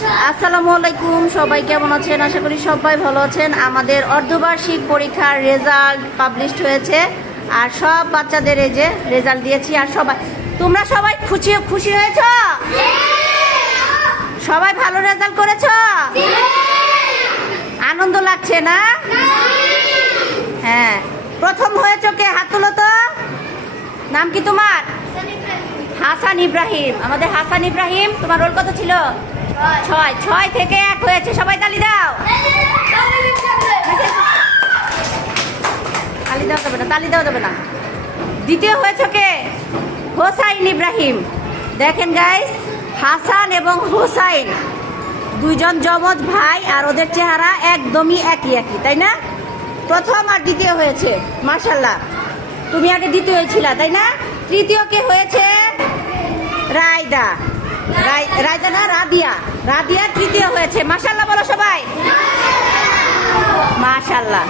আসসালামু আলাইকুম, সবাই কেমন আছেন? আশা করি সবাই ভালো আছেন। আমাদের অর্ধবার্ষিক পরীক্ষার রেজাল্ট পাবলিশড হয়েছে আর সব বাচ্চাদের এই যে রেজাল্ট দিয়েছি। আর তোমরা সবাই খুশি হয়েছো? সবাই ভালো রেজাল্ট করেছো? আনন্দ লাগছে না? হ্যাঁ, প্রথম হয়েছো কে? হাত তুলো তো। নাম কি তোমার? হাসান ইব্রাহিম। আমাদের হাসান ইব্রাহিম। তোমার রোল কত ছিল? 6 থেকে 1 হয়েছে। সবাই তালি দাও। তালি দেওয়া যাবে না। দ্বিতীয় হয়েছে কে? হোসাইন ইব্রাহিম। দেখেন গাইস, হাসান এবং হোসাইন দুইজন যমজ ভাই, আর ওদের চেহারা একদমই একই, তাই না? প্রথম আর দ্বিতীয় হয়েছে। মাশাআল্লাহ, তুমি আগে দ্বিতীয় হয়েছিলা, তাই না? তৃতীয় কে হয়েছে? রায়দা না, রাদিয়া তৃতীয় হয়েছে। মাশাআল্লাহ বলো সবাই। মাশাআল্লাহ।